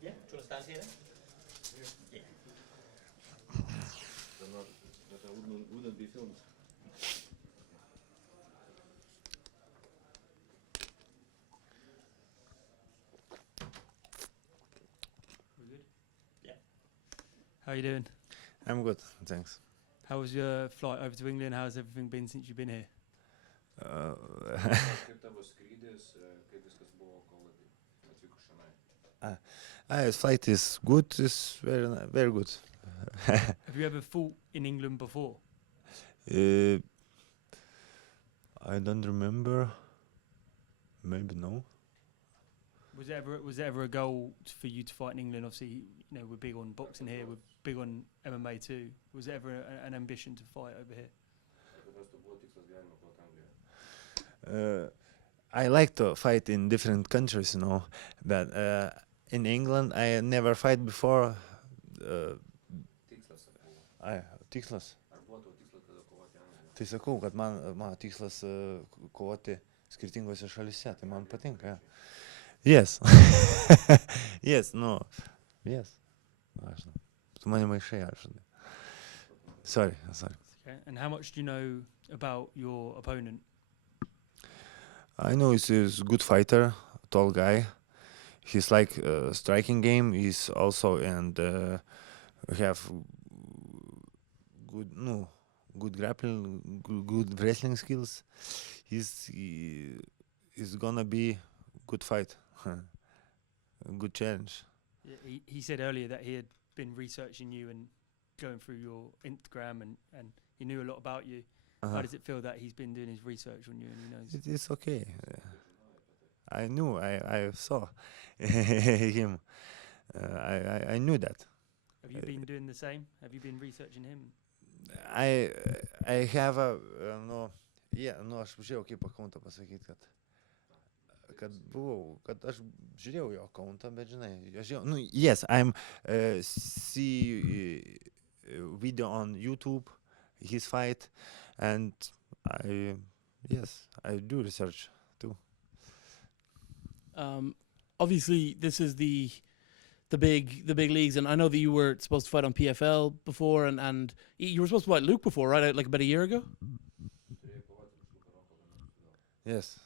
Yeah, do you want to stand here then? Yeah. That wouldn't be filmed. We good? Yeah. How are you doing? I'm good, thanks. How was your flight over to England? How's everything been since you've been here? His flight is good. It's very good. Have you ever fought in England before? I don't remember. Maybe no. Was there ever a goal for you to fight in England? Obviously, we're big on boxing here. We're big on MMA too. Was there ever an ambition to fight over here? I like to fight in different countries, but in England I never fight before. Tikslas. Tai sakau, kad mano tikslas kovoti skirtingose šalyse, tai man patinka. Yes. Yes. Aš žinau. Tu mane maišai, aš žinau. Sorry. Okay. And how much do you know about your opponent? I know he's a good fighter, tall guy. He's like striking game. He's also have good grappling, good wrestling skills. He's gonna be good fight, good challenge. Yeah, he said earlier that he had been researching you and going through your Instagram and he knew a lot about you. How does it feel that he's been doing his research on you and he knows? It's okay. I knew. I saw him. I knew that. Have you been doing the same? Have you been researching him? I have aš žiūrėjau kaip akauntą pasakyti, kad aš žiūrėjau jo akauntą, bet žinai, yes, I'm see video on YouTube, his fight, and I do research too. Obviously, this is the big leagues, and I know that you were supposed to fight on PFL before, and you were supposed to fight Luke before, right? Like about a year ago. Yes.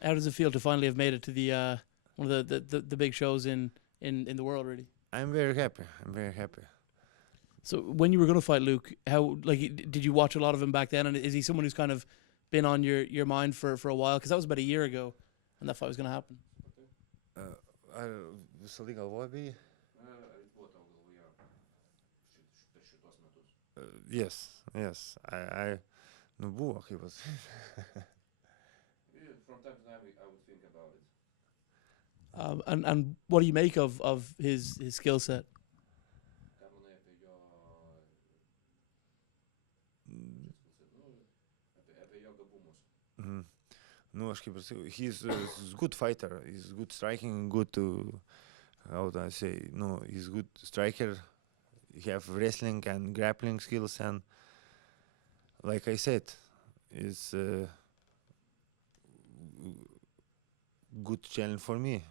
How does it feel to finally have made it to the one of the big shows in the world, really? I'm very happy. So when you were going to fight Luke, did you watch a lot of him back then? And is he someone who's kind of been on your mind for a while? Because that was about a year ago, and that fight was going to happen. Visą laiką galvoju apie jį. Yes. I buvo kaip pasakyti. From time to time I would think about it. And what do you make of his skill set? Aš kaip ir sakiau, he's a good fighter, he's good striking, good to, how do I say, he's good striker, he have wrestling and grappling skills, and like I said, it's a good challenge for me,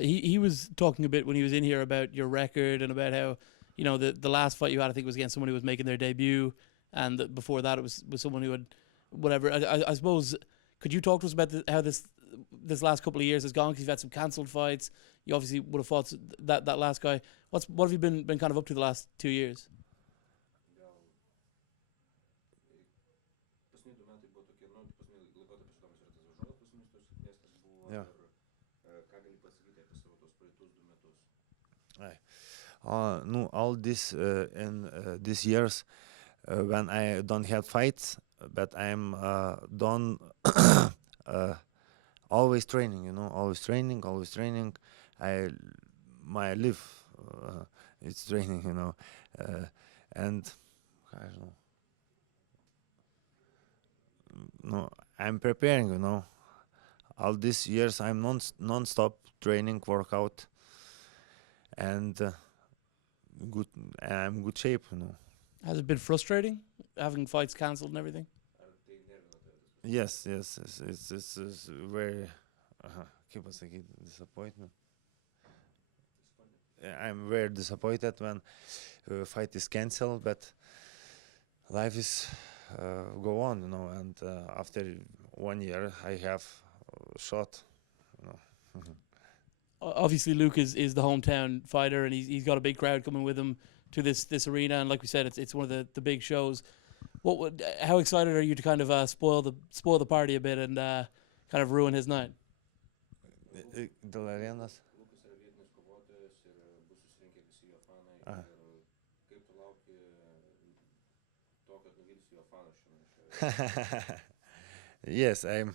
He was talking a bit when he was in here about your record and about how, the last fight you had, I think, was against someone who was making their debut, and before that it was someone who had whatever. I suppose, could you talk to us about how this last couple of years has gone? Because you've had some cancelled fights. You obviously would have fought that last guy. What have you been kind of up to the last 2 years? Yeah. All this in these years when I don't have fights, but I'm done always training, always training. My life it's training, and I don't know. I'm preparing, all these years I'm non-stop training, workout, and I'm good shape, Has it been frustrating having fights cancelled and everything? Yes, it's very keep us like disappointment. I'm very disappointed when fight is cancelled, but life is go on, you know. And after 1 year, I have shot, you know. Obviously, Luke is the hometown fighter, and he's got a big crowd coming with him to this arena. And like we said, it's one of the big shows. How excited are you to kind of spoil the party a bit and kind of ruin his night? Dėl arenos. Lukas yra vietinis kovotojas ir bus susirinkę visi jo fanai. Aha. Ir kaip tu lauki to, kad nuvilsi jo fanus šiandien? Yes, I'm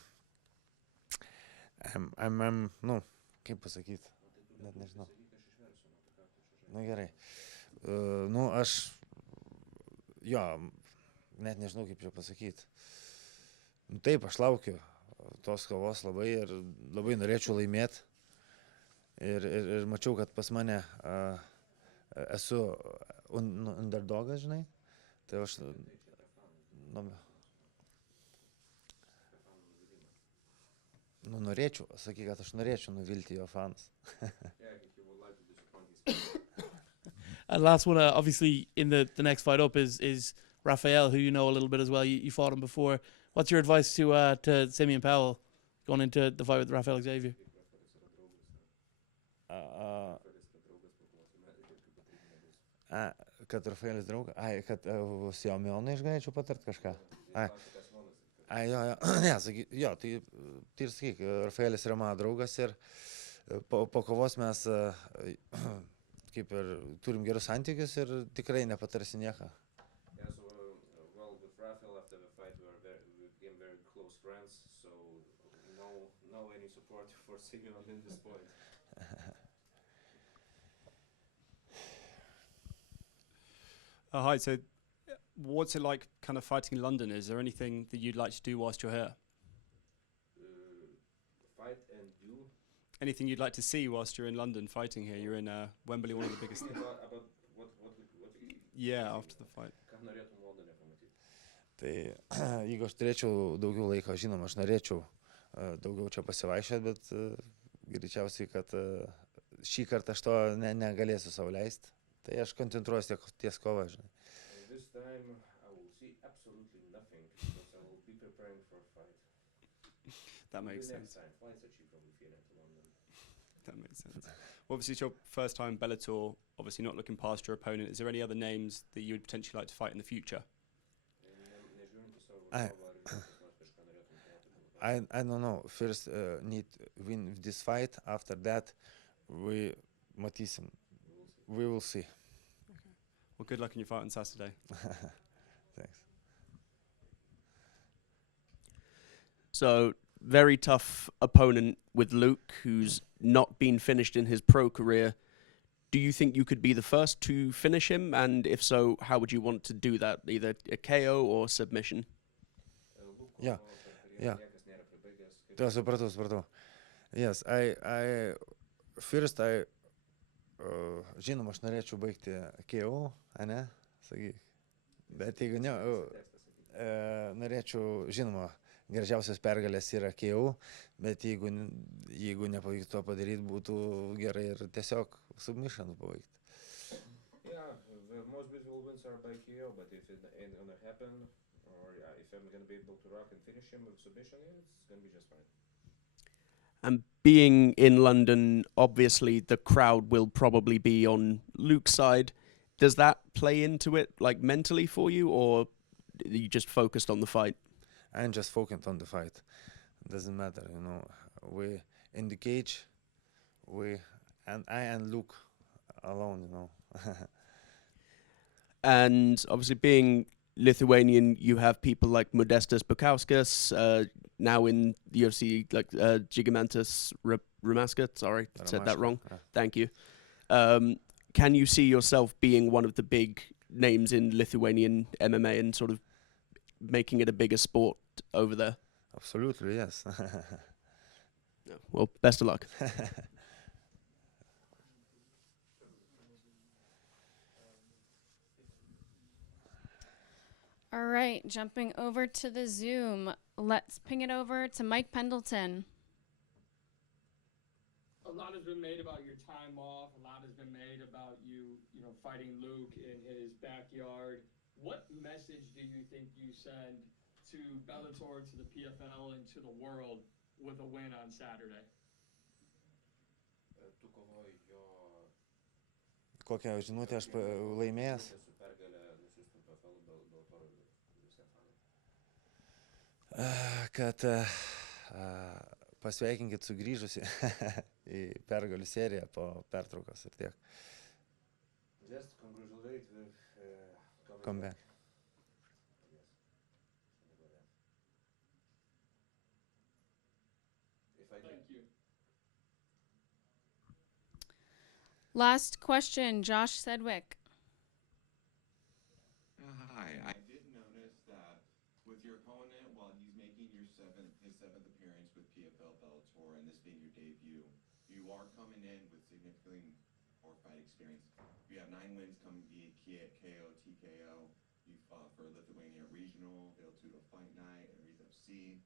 nu, kaip pasakyti, net nežinau. Na gerai. Nu, aš, jo, net nežinau, kaip čia pasakyti. Nu, taip, aš laukiu tos kovos labai ir labai norėčiau laimėti. Ir mačiau, kad pas mane esu underdogas, žinai. Tai aš norėčiau, sakyk, kad aš norėčiau nuvilti jo fanus. And last one, obviously, in the next fight up is Rafael, who you know a little bit as well. You fought him before. What's your advice to Simeon Powell going into the fight with Rafael Xavier? Kad Rafaelis draugas, kad Simeonui aš galėčiau patart kažką. Jo, ne, sakyk, jo, tai ir sakyk, Rafaelis yra mano draugas ir po kovos mes kaip ir turim gerus santykius ir tikrai nepatarsi nieką. Yeah, so, well, with Rafael after the fight we became very close friends, so no any support for Simeon in this point. Hi, so what's it like kind of fighting in London? Is there anything that you'd like to do whilst you're here? Fight and do? Anything you'd like to see whilst you're in London fighting here? You're in Wembley, one of the biggest... About what Yeah, after the fight. ką norėtum Londone pamatyti? Tai jeigu aš turėčiau daugiau laiko, žinoma, aš norėčiau daugiau čia pasivaikščioti, bet greičiausiai, kad šį kartą aš to negalėsiu sau leisti. Tai aš koncentruosiu ties kovą, žinai. This time I will see absolutely nothing because I will be preparing for a fight. That makes The sense. next time, flights are cheap from Lithuania to London. That makes sense. Well, obviously, it's your first time Bellator, obviously not looking past your opponent. Is there any other names that you would potentially like to fight in the future? Nežiūrint į savo varžovą, ar nors kažką norėtum kovoti? I don't know. First need win this fight. After that, we matysim. We will see. Well, good luck in your fight on Saturday. Thanks. So, very tough opponent with Luke, who's not been finished in his pro career. Do you think you could be the first to finish him? And if so, how would you want to do that? Either a KO or submission? Yeah. Tai supratau. Yes, I first žinoma, aš norėčiau baigti KO, ane, sakyk. Bet jeigu ne, norėčiau, žinoma, gražiausias pergalės yra KO, bet jeigu nepavyktų to padaryti, būtų gerai ir tiesiog submission pabaigti. Yeah, the most beautiful wins are by KO, but if it ain't gonna happen, or if I'm gonna be able to rock and finish him with submission, it's gonna be just fine. And being in London, obviously the crowd will probably be on Luke's side. Does that play into it, like mentally for you, or are you just focused on the fight? I'm just focused on the fight. Doesn't matter, you know. We in the cage, I and Luke alone, you know. And obviously being Lithuanian, you have people like Modestas Bukauskas, now in the UFC, like Gigantas Ramaska. Sorry, said that wrong. Yeah. Thank you. Can you see yourself being one of the big names in Lithuanian MMA and sort of making it a bigger sport over there? Absolutely, yes. No. Well, best of luck. All right, jumping over to the Zoom. let's ping it over to Mike Pendleton. A lot has been made about your time off. A lot has been made about you fighting Luke in his backyard. What message do you think you send to Bellator, to the PFL, and to the world with a win on Saturday? Kokią žinutę aš laimėjęs? Kad pasveikinkit sugrįžusi į pergalių seriją po pertraukos ir tiek. Just congratulate with Come back. Thank you. Last question, Josh Sedgwick. Hi, I did notice that with your opponent, while he's making his seventh appearance with PFL Bellator, and this being your debut, you are coming in with significantly more fight experience. You have 9 wins coming via KO, TKO. You fought for Lithuania Regional, Bellator Fight Night, Aries FC,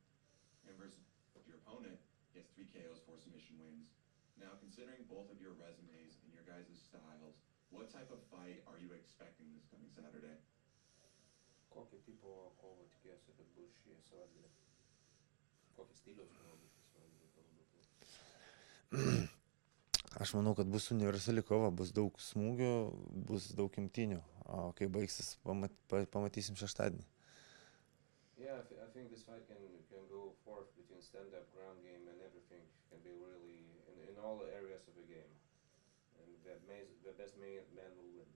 and versus your opponent, he has 3 KOs, 4 submission wins. Now, considering both of your resumes and your guys' styles, what type of fight are you expecting this coming Saturday? Kokio tipo kovo tikėjosi, kad bus šį savaitgalį? Kokio stiliaus kovo bus šį savaitgalį? Aš manau, kad bus universali kova, bus daug smūgių, bus daug imtynių, o kai baigsis, pamatysim šeštadienį. Yeah, I think this fight can go forth between stand-up, ground game, and everything. Can be really in all areas of the game, and the best man will win.